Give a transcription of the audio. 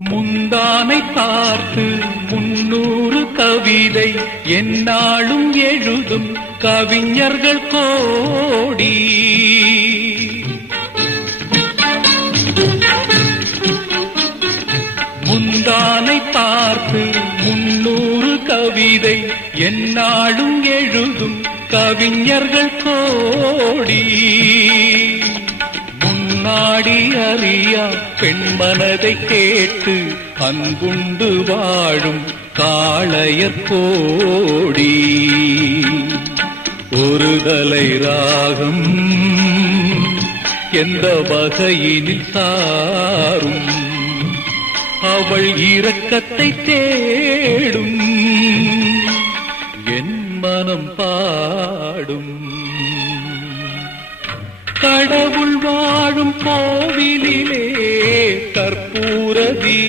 முந்தானை பார்த்து 300 கவிதை எந்நாளும் எழுதும் கவிஞர்கள் கோடி. முந்தானை பார்த்து 300 கவிதை எந்நாளும் எழுதும் கவிஞர்கள் கோடி. முன்னாடி அறியா பெண்மனதை கேட்டு அன்புண்டு வாழும் காளையர் கோடி. ஒரு தலை ராகம் எந்த வகையினில் சாரும் அவள் இரக்கத்தை தேடும் என் மனம் பாடும். கடவுள் வாழும் கோவிலிலே கற்பூர